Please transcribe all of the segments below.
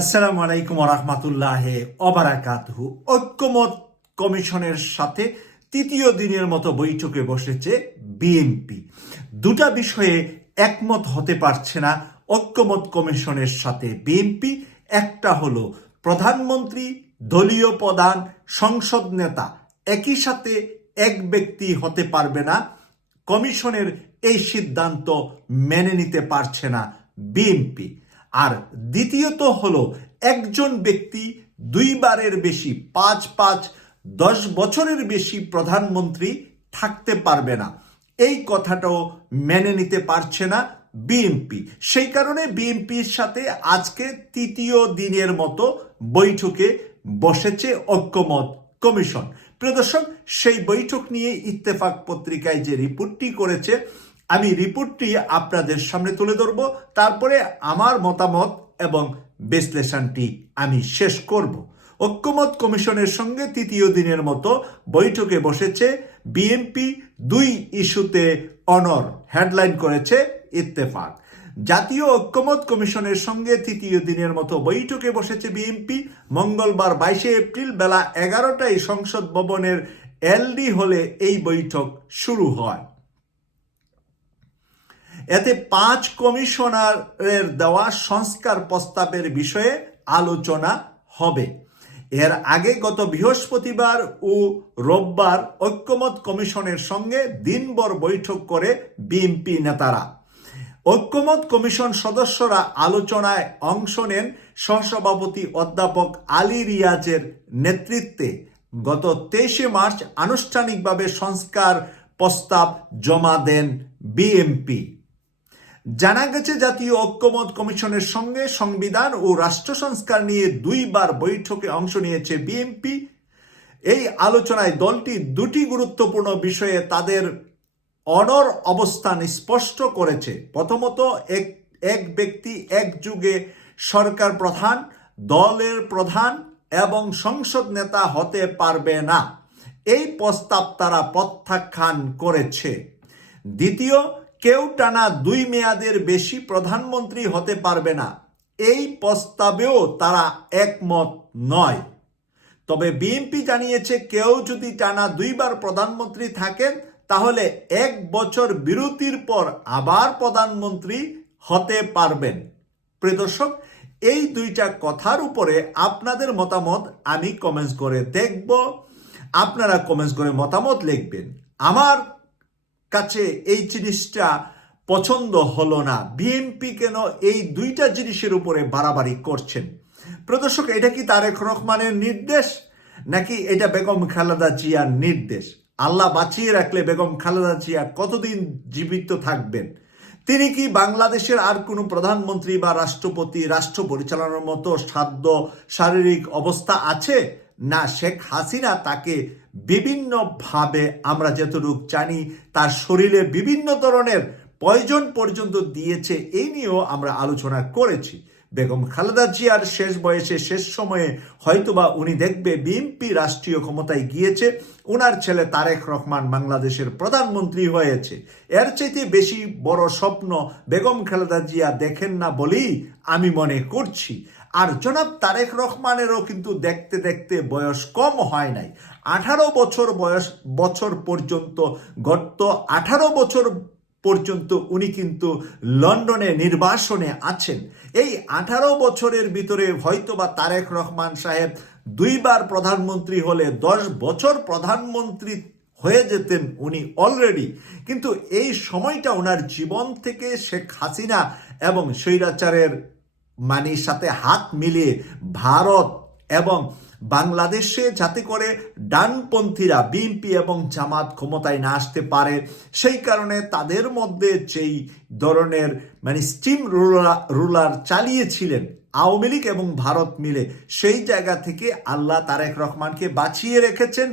আসসালামু আলাইকুম রহমতুল্লাহ অবরাকাতহু ঐক্যমত কমিশনের সাথে তৃতীয় দিনের মতো বৈঠকে বসেছে বিএনপি। দুটা বিষয়ে একমত হতে পারছে না ঐক্যমত কমিশনের সাথে বিএনপি। একটা হলো প্রধানমন্ত্রী, দলীয় প্রধান, সংসদ নেতা একই সাথে এক ব্যক্তি হতে পারবে না। কমিশনের এই সিদ্ধান্ত মেনে নিতে পারছে না বিএনপি। আর দ্বিতীয়ত হলো একজন ব্যক্তি দুইবারের বেশি, পাঁচ পাঁচ, দশ বছরের বেশি প্রধানমন্ত্রী থাকতে পারবে না। এই কথাটাও মেনে নিতে পারছে না বিএনপি। সেই কারণে বিএনপির সাথে আজকে তৃতীয় দিনের মতো বৈঠকে বসেছে ঐক্যমত কমিশন। প্রিয় দর্শক, সেই বৈঠক নিয়ে ইত্তেফাক পত্রিকায় যে রিপোর্টটি করেছে আমি রিপোর্টটি আপনাদের সামনে তুলে ধরব, তারপরে আমার মতামত এবং বিশ্লেষণটি আমি শেষ করব। ঐক্যমত কমিশনের সঙ্গে তৃতীয় দিনের মতো বৈঠকে বসেছে বিএনপি, দুই ইস্যুতে অনর হেডলাইন করেছে ইত্তেফাক। জাতীয় ঐক্যমত কমিশনের সঙ্গে তৃতীয় দিনের মতো বৈঠকে বসেছে বিএনপি। মঙ্গলবার বাইশে এপ্রিল বেলা এগারোটায় সংসদ ভবনের এলডি হলে এই বৈঠক শুরু হয়। এতে পাঁচ কমিশনারের দেওয়া সংস্কার প্রস্তাবের বিষয়ে আলোচনা হবে। এর আগে গত বৃহস্পতিবার ও রোববার ঐক্যমত কমিশনের সঙ্গে দিনভর বৈঠক করে বিএনপি নেতারা। ঐক্যমত কমিশন সদস্যরা আলোচনায় অংশ নেন সহসভাপতি অধ্যাপক আলী রিয়াজের নেতৃত্বে। গত তেইশে মার্চ আনুষ্ঠানিকভাবে সংস্কার প্রস্তাব জমা দেন বিএমপি জানা গেছে জাতীয় ঐক্যমত কমিশনের সঙ্গে সংবিধান ও রাষ্ট্র সংস্কার নিয়ে দুইবার বৈঠকে অংশ নিয়েছে বিএনপি। এই আলোচনায় দলটি দুটি গুরুত্বপূর্ণ বিষয়ে তাদের অনর অবস্থান স্পষ্ট করেছে। প্রথমত, এক এক ব্যক্তি এক যুগে সরকার প্রধান, দলের প্রধান এবং সংসদ নেতা হতে পারবে না। এই প্রস্তাব তারা প্রত্যাখ্যান করেছে। দ্বিতীয় কেউ টানা দুই মেয়াদের বেশি প্রধানমন্ত্রী হতে পারবে না। এই প্রস্তাবেও তারা একমত নয়। তবে বিএনপি জানিয়েছে কেউ যদি টানা দুইবার প্রধানমন্ত্রী থাকেন, তাহলে এক বছর বিরতির পর আবার প্রধানমন্ত্রী হতে পারবেন। প্রিয় দর্শক, এই দুইটা কথার উপরে আপনাদের মতামত আমি কমেন্টস করে দেখব। আপনারা কমেন্টস করে মতামত লিখবেন। আমার কাছে এই জিনিসটা পছন্দ হলো না। বিএনপি কেন এই দুইটা জিনিসের উপরে বাড়াবাড়ি করছেন? প্রদর্শক, এটা কি তারেক রহমানের নির্দেশ? নাকি এটা বেগম খালেদা জিয়ার নির্দেশ? আল্লাহ বাঁচিয়ে রাখলে বেগম খালেদা জিয়া কতদিন জীবিত থাকবেন? তিনি কি বাংলাদেশের আর কোনো প্রধানমন্ত্রী বা রাষ্ট্রপতি, রাষ্ট্র পরিচালনার মতো সাধ্য শারীরিক অবস্থা আছে? না শেখ হাসিনা তাকে বিভিন্নভাবে আমরা যতটুকু জানি, তার শরীরে বিভিন্ন ধরনের পয়জন পর্যন্ত দিয়েছে, এই নিয়েও আমরা আলোচনা করেছি। বেগম খালেদা জিয়ার শেষ বয়সে, শেষ সময়ে হয়তোবা উনি দেখবে বিএনপি রাষ্ট্রীয় ক্ষমতায় গিয়েছে ওনার ছেলে তারেক রহমান বাংলাদেশের প্রধানমন্ত্রী হয়েছে। এর চাইতে বেশি বড় স্বপ্ন বেগম খালেদা জিয়া দেখেন না বলেই আমি মনে করছি। আর জনাব তারেক রহমানেরও কিন্তু দেখতে দেখতে বয়স কম হয় নাই। আঠারো বছর বয়স, বছর পর্যন্ত গত আঠারো বছর পর্যন্ত উনি কিন্তু লন্ডনে নির্বাসনে আছেন। এই আঠারো বছরের ভিতরে হয়তোবা তারেক রহমান সাহেব দুইবার প্রধানমন্ত্রী হলে দশ বছর প্রধানমন্ত্রী হয়ে যেতেন উনি অলরেডি। কিন্তু এই সময়টা ওনার জীবন থেকে শেখ হাসিনা এবং স্বৈরাচারের মানির সাথে হাত মিলিয়ে ভারত এবং বাংলাদেশে যাতে করে ডানপন্থীরা বিএনপি এবং জামাত ক্ষমতায় না আসতে পারে, সেই কারণে তাদের মধ্যে যেই ধরনের মানে স্টিম রুলার রুলার চালিয়েছিলেন আওয়ামী লীগ এবং ভারত মিলে, সেই জায়গা থেকে আল্লাহ তারেক রহমানকে বাঁচিয়ে রেখেছেন।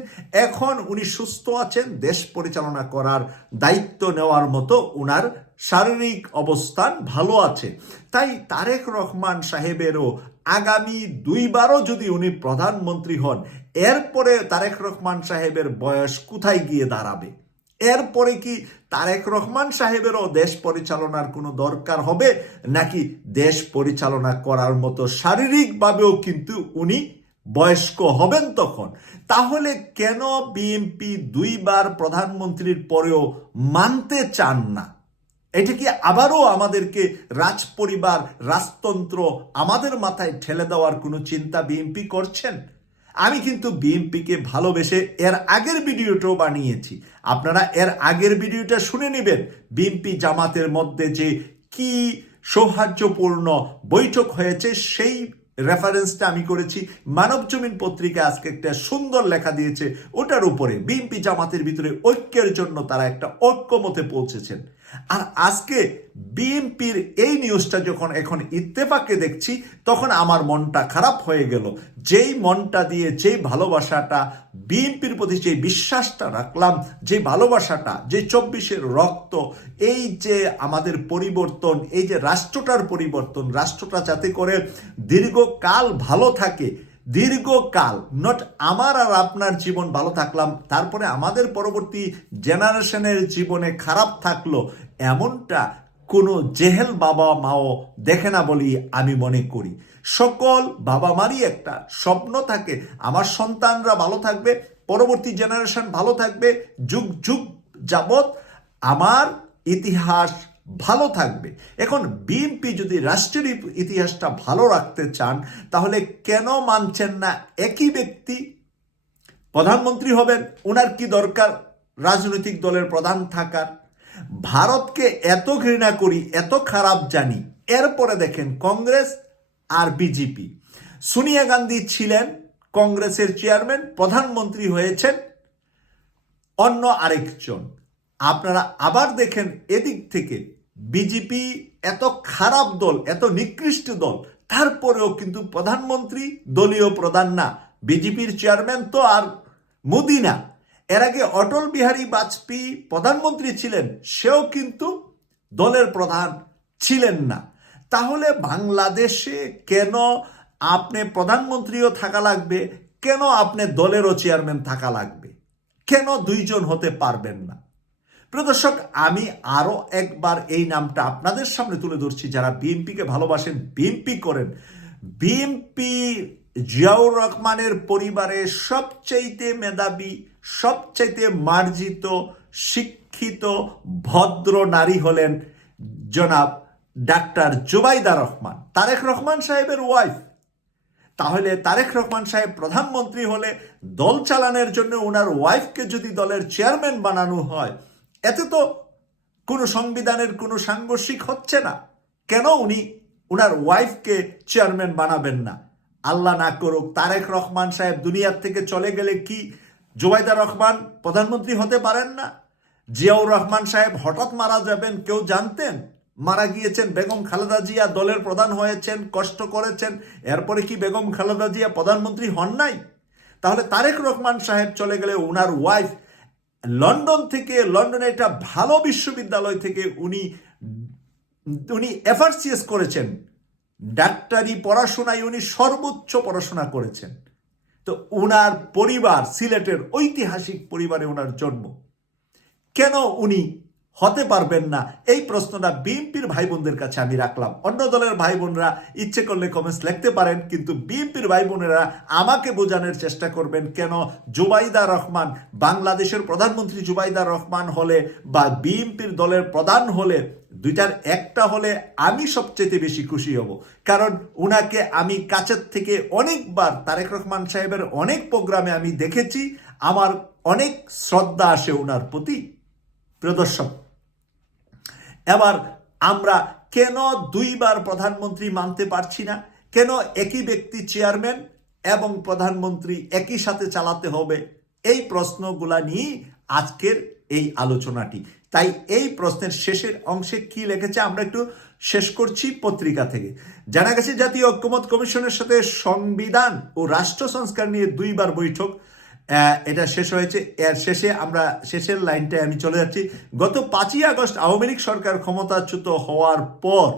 এখন উনি সুস্থ আছেন, দেশ পরিচালনা করার দায়িত্ব নেওয়ার মতো উনার শারীরিক অবস্থান ভালো আছে। তাই তারেক রহমান সাহেবেরও আগামী দুইবারও যদি উনি প্রধানমন্ত্রী হন, এরপরে তারেক রহমান সাহেবের বয়স কোথায় গিয়ে দাঁড়াবে? এরপরে কি তারেক রহমান সাহেবেরও দেশ পরিচালনার কোনো দরকার হবে? নাকি দেশ পরিচালনা করার মতো শারীরিকভাবেও কিন্তু উনি বয়স্ক হবেন তখন? তাহলে কেন বিএনপি দুইবার প্রধানমন্ত্রীর পরেও মানতে চান না? এটা কি আবারও আমাদেরকে রাজ পরিবার রাজতন্ত্র আমাদের মাথায় ঠেলে দেওয়ার কোনো চিন্তা বিএনপি করছেন? আমি কিন্তু বিএনপিকে ভালোবেসে এর আগের ভিডিওটাও বানিয়েছি। আপনারা এর আগের ভিডিওটা শুনে নেবেন। বিএনপি জামাতের মধ্যে যে কি সৌহার্দ্যপূর্ণ বৈঠক হয়েছে, সেই রেফারেন্সটা আমি করেছি। মানব জমিন পত্রিকা আজকে একটা সুন্দর লেখা দিয়েছে। ওটার উপরে বিএনপি জামাতের ভিতরে ঐক্যের জন্য তারা একটা ঐক্যমতে পৌঁছেছেন। আর আজকে বিএনপির এই নিউজটা যখন এখন ইত্তেফাকে দেখছি, তখন আমার মনটা খারাপ হয়ে গেল। যেই মনটা দিয়ে, যেই ভালোবাসাটা বিএনপির প্রতি যে বিশ্বাসটা রাখলাম যে ভালোবাসাটা যে চব্বিশের রক্ত, এই যে আমাদের পরিবর্তন, এই যে রাষ্ট্রটার পরিবর্তন, রাষ্ট্রটা যাতে করে দীর্ঘকাল ভালো থাকে, দীর্ঘকাল নট আমার আর আপনার জীবন ভালো থাকলাম, তারপরে আমাদের পরবর্তী জেনারেশনের জীবনে খারাপ থাকল এমনটা কোনো জেহেল বাবা মাও দেখে না বলি আমি মনে করি। সকল বাবা মারই একটা স্বপ্ন থাকে। আমার সন্তানরা ভালো থাকবে, পরবর্তী জেনারেশন ভালো থাকবে, যুগ যুগ যাবৎ আমার ইতিহাস ভালো থাকবে। এখন বিএনপি যদি রাষ্ট্রের ইতিহাসটা ভালো রাখতে চান, তাহলে কেন মানছেন না একই ব্যক্তি? প্রধানমন্ত্রী হবেন ওনার কি দরকার? রাজনৈতিক দলের প্রধান থাকার। ভারতকে এত ঘৃণা করি, এত খারাপ জানি। এরপরে দেখেন কংগ্রেস আর বিজেপি। সোনিয়া গান্ধী ছিলেন কংগ্রেসের চেয়ারম্যান, প্রধানমন্ত্রী হয়েছেন অন্য আরেকজন। আপনারা আবার দেখেন এদিক থেকে বিজেপি এত খারাপ দল, এত নিকৃষ্ট দল, তারপরেও কিন্তু প্রধানমন্ত্রী দলীয় প্রধান না, বিজেপির চেয়ারম্যান তো আর মোদি না। এর আগে অটল বিহারী বাজপেয়ী প্রধানমন্ত্রী ছিলেন, সেও কিন্তু দলের প্রধান ছিলেন না। তাহলে বাংলাদেশে কেন আপনি প্রধানমন্ত্রীও থাকা লাগবে? কেন আপনি দলেরও চেয়ারম্যান থাকা লাগবে? কেন দুইজন হতে পারবেন না? প্রদর্শক আমি আরও একবার এই নামটা আপনাদের সামনে তুলে ধরছি। যারা বিএনপিকে ভালোবাসেন, বিএনপি করেন। বিএনপি জিয়াউর রহমানের পরিবারে সবচাইতে মেধাবী, সবচাইতে মার্জিত, শিক্ষিত, ভদ্র নারী হলেন জনাব ডাক্তার জুবাইদা রহমান, তারেক রহমান সাহেবের ওয়াইফ তাহলে তারেক রহমান সাহেব প্রধানমন্ত্রী হলে দল চালানোর জন্য ওনার ওয়াইফকে যদি দলের চেয়ারম্যান বানানো হয়, এতে তো কোনো সংবিধানের কোনো সাংঘর্ষিক হচ্ছে না। কেন উনি ওনার ওয়াইফকে চেয়ারম্যান বানাবেন না? আল্লাহ না করুক, তারেক রহমান সাহেব দুনিয়ার থেকে চলে গেলে কি জুবাইদা রহমান প্রধানমন্ত্রী হতে পারেন না? জিয়াউর রহমান সাহেব হঠাৎ মারা যাবেন, কেউ জানতেন? মারা গিয়েছেন বেগম খালেদা জিয়া, দলের প্রধান হয়েছেন, কষ্ট করেছেন, এরপরে কি বেগম খালেদা জিয়া প্রধানমন্ত্রী হন নাই? তাহলে তারেক রহমান সাহেব চলে গেলে ওনার ওয়াইফ লন্ডন থেকে লন্ডনে একটা ভালো বিশ্ববিদ্যালয় থেকে উনি উনি এফআরসিএস করেছেন। ডাক্তারি পড়াশোনায় উনি সর্বোচ্চ পড়াশোনা করেছেন। তো উনার পরিবার, সিলেটের ঐতিহাসিক পরিবারে ওনার জন্ম। কেন উনি হতে পারবেন না। এই প্রশ্নটা বিএনপির ভাই বোনদের কাছে আমি রাখলাম। অন্য দলের ভাই বোনরা ইচ্ছে করলে কমেন্টস লিখতে পারেন, কিন্তু বিএনপির ভাই বোনেরা আমাকে বোঝানোর চেষ্টা করবেন কেন জুবাইদা রহমান, বাংলাদেশের প্রধানমন্ত্রী জুবাইদা রহমান হলে বা বিএনপির দলের প্রধান হলে, দুইটার একটা হলে আমি সবচেয়ে বেশি খুশি হব। কারণ উনাকে আমি কাছের থেকে অনেকবার তারেক রহমান সাহেবের অনেক প্রোগ্রামে আমি দেখেছি। আমার অনেক শ্রদ্ধা আসে ওনার প্রতি। প্রদর্শক এবার আমরা কেন দুইবার প্রধানমন্ত্রী মানতে পারছি না? কেন একই ব্যক্তি চেয়ারম্যান এবং প্রধানমন্ত্রী একই সাথে চালাতে হবে? এই প্রশ্নগুলা নিয়ে আজকের এই আলোচনাটি। তাই এই প্রশ্নের শেষের অংশে কি লেখেছে আমরা একটু শেষ করছি পত্রিকা থেকে। জানা গেছে জাতীয় ঐক্যমত কমিশনের সাথে সংবিধান ও রাষ্ট্র সংস্কার নিয়ে দুইবার বৈঠক। এটা শেষ হয়েছে। এর শেষে আমরা শেষের লাইনটায় আমি চলে যাচ্ছি। গত পাঁচই আগস্ট আওয়ামী লীগ সরকার ক্ষমতাচ্যুত হওয়ার পর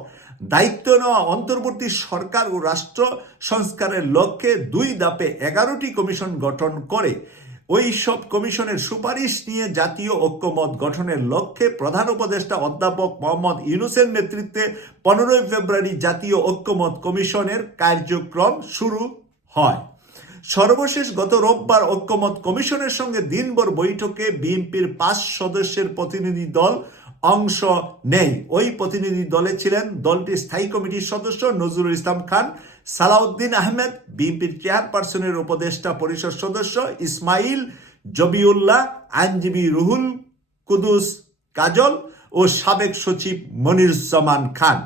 দায়িত্ব নেওয়া অন্তর্বর্তী সরকার ও রাষ্ট্র সংস্কারের লক্ষ্যে দুই দাপে এগারোটি কমিশন গঠন করে। ওই সব কমিশনের সুপারিশ নিয়ে জাতীয় ঐক্যমত গঠনের লক্ষ্যে প্রধান উপদেষ্টা অধ্যাপক মোহাম্মদ ইউনুসের নেতৃত্বে পনেরোই ফেব্রুয়ারি জাতীয় ঐক্যমত কমিশনের কার্যক্রম শুরু হয়। সর্বশেষ গত রোববার ঐক্যমত কমিশনের সঙ্গে দিনভর বৈঠকে বিএনপির পাঁচ সদস্যের প্রতিনিধি দল অংশ নেই। ওই প্রতিনিধি দলে ছিলেন দলটির স্থায়ী কমিটির সদস্য নজরুল ইসলাম খান, সালাউদ্দিন আহমেদ, বিএনপির চেয়ারপারসনের উপদেষ্টা পরিষদ সদস্য ইসমাইল জবিউল্লাহ, আইনজীবী রুহুল কুদুস কাজল ও সাবেক সচিব মনিরুজ্জামান খান।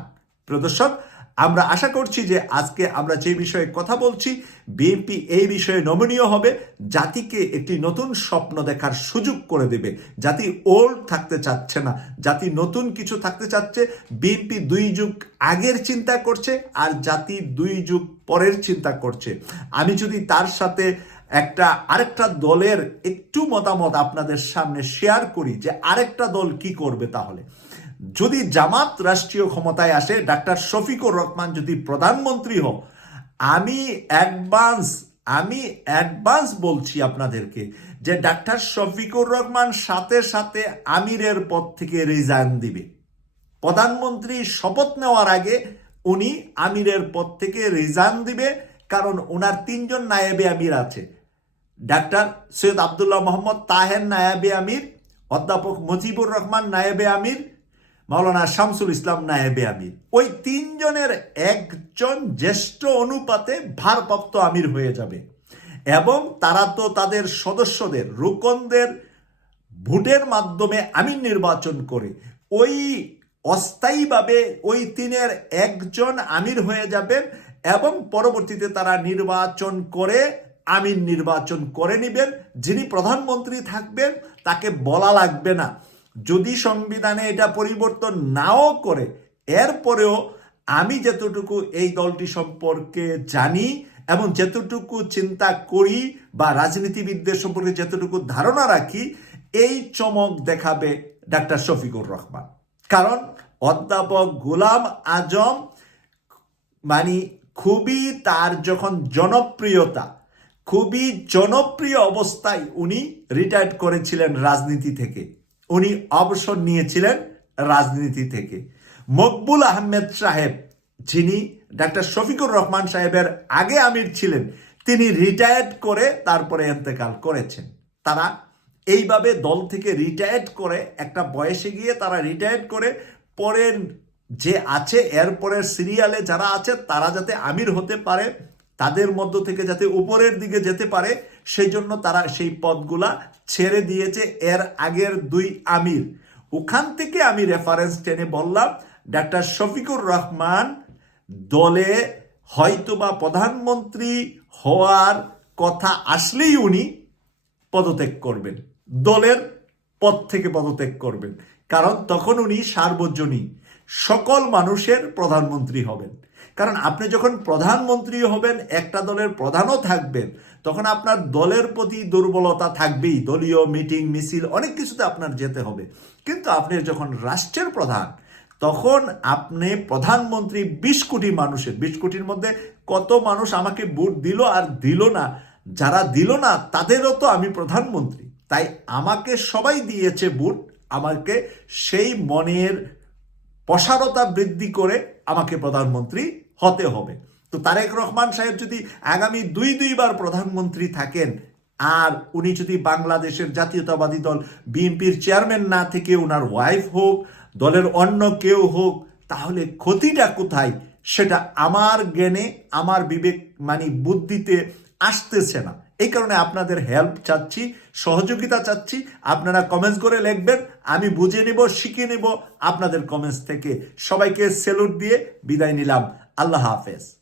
প্রদর্শক আমরা আশা করছি যে আজকে আমরা যে বিষয়ে কথা বলছি, বিএনপি এই বিষয়ে নমনীয় হবে, জাতিকে একটি নতুন স্বপ্ন দেখার সুযোগ করে দেবে। জাতি ওল্ড থাকতে চাচ্ছে না, জাতি নতুন কিছু থাকতে চাচ্ছে, বিএনপি দুই যুগ আগের চিন্তা করছে আর জাতি দুই যুগ পরের চিন্তা করছে। আমি যদি তার সাথে একটা আরেকটা দলের একটু মতামত আপনাদের সামনে শেয়ার করি যে আরেকটা দল কি করবে তাহলে। যদি জামাত রাষ্ট্রীয় ক্ষমতায় আসে, ডাক্তার শফিকুর রহমান যদি প্রধানমন্ত্রী হোক, আমি অ্যাডভান্স আমি অ্যাডভান্স বলছি আপনাদেরকে যে ডাক্তার শফিকুর রহমান সাথে সাথে আমিরের পদ থেকে রিজাইন দিবে। প্রধানমন্ত্রী শপথ নেওয়ার আগে উনি আমিরের পদ থেকে রিজাইন দিবে, কারণ ওনার তিনজন নায়েবে আমির আছে। ডাক্তার সৈয়দ আবদুল্লাহ মোহাম্মদ তাহের নায়েবে আমির, অধ্যাপক মুজিবুর রহমান নায়েবে আমির মাওলানা শামসুল ইসলাম নায়েবে আমির। ওই তিনজনের একজন জ্যেষ্ঠ অনুপাতে ভারপ্রাপ্ত আমির হয়ে যাবে। এবং তারা তো তাদের সদস্যদের, রুকনদের ভোটের মাধ্যমে আমির নির্বাচন করে। ওই অস্থায়ীভাবে ওই তিনের একজন আমির হয়ে যাবেন এবং পরবর্তীতে তারা নির্বাচন করে আমির নির্বাচন করে নেবেন। যিনি প্রধানমন্ত্রী থাকবেন, তাকে বলা লাগবে না। যদি সংবিধানে এটা পরিবর্তন নাও করে, এরপরেও আমি যতটুকু এই দলটি সম্পর্কে জানি এবং যতটুকু চিন্তা করি বা রাজনীতিবিদদের সম্পর্কে যতটুকু ধারণা রাখি, এই চমক দেখাবে ডাক্তার শফিকুর রহমান। কারণ অধ্যাপক গোলাম আজম মানে খুবই তার যখন জনপ্রিয়তা, খুবই জনপ্রিয় অবস্থায় উনি রিটায়ার্ড করেছিলেন রাজনীতি থেকে। উনি অবসর নিয়েছিলেন রাজনীতি থেকে। মকবুল আহমেদ সাহেব, যিনি ডাক্তার শফিকুর রহমান সাহেবের আগে আমির ছিলেন, তিনি রিটায়ার্ড করে তারপরে এন্তেকাল করেছেন। তারা এইভাবে দল থেকে রিটায়ার্ড করে একটা বয়সে গিয়ে তারা রিটায়ার্ড করে পরের যে আছে, এরপরের সিরিয়ালে যারা আছে, তারা যাতে আমির হতে পারে, তাদের মধ্য থেকে যাতে উপরের দিকে যেতে পারে সেই জন্য তারা সেই পদগুলা ছেড়ে দিয়েছে এর আগের দুই আমির। ওখান থেকে আমি রেফারেন্স টেনে বললাম, ডাক্তার শফিকুর রহমান দলে হয়তোবা প্রধানমন্ত্রী হওয়ার কথা আসলেই উনি পদত্যাগ করবেন, দলের পদ থেকে পদত্যাগ করবেন। কারণ তখন উনি সার্বজনীন, সকল মানুষের প্রধানমন্ত্রী হবেন। কারণ আপনি যখন প্রধানমন্ত্রী হবেন, একটা দলের প্রধানও থাকবেন, তখন আপনার দলের প্রতি দুর্বলতা থাকবেই। দলীয় মিটিং, মিছিল, অনেক কিছুতে আপনার যেতে হবে। কিন্তু আপনি যখন রাষ্ট্রের প্রধান, তখন আপনি প্রধানমন্ত্রী বিশ কোটি মানুষের, বিশ কোটির মধ্যে কত মানুষ আমাকে ভোট দিল আর দিল না, যারা দিল না, তাদেরও তো আমি প্রধানমন্ত্রী। তাই আমাকে সবাই দিয়েছে ভোট, আমাকে সেই মনের প্রসারতা বৃদ্ধি করে আমাকে প্রধানমন্ত্রী হতে হবে। তো তারেক রহমান সাহেব যদি আগামী দুই দুইবার প্রধানমন্ত্রী থাকেন, আর উনি যদি বাংলাদেশের জাতীয়তাবাদী দল বিএনপির চেয়ারম্যান না থেকে ওনার ওয়াইফ হোক, দলের অন্য কেউ হোক, তাহলে ক্ষতিটা কোথায়? সেটা আমার জ্ঞানে, আমার বিবেক মানে বুদ্ধিতে আসতেছে না। এই কারণে আপনাদের হেল্প চাচ্ছি, সহযোগিতা চাচ্ছি। আপনারা কমেন্টস করে লিখবেন, আমি বুঝে নেব, শিখে নেব আপনাদের কমেন্টস থেকে। সবাইকে সেলুট দিয়ে বিদায় নিলাম। আল্লাহ হাফেজ।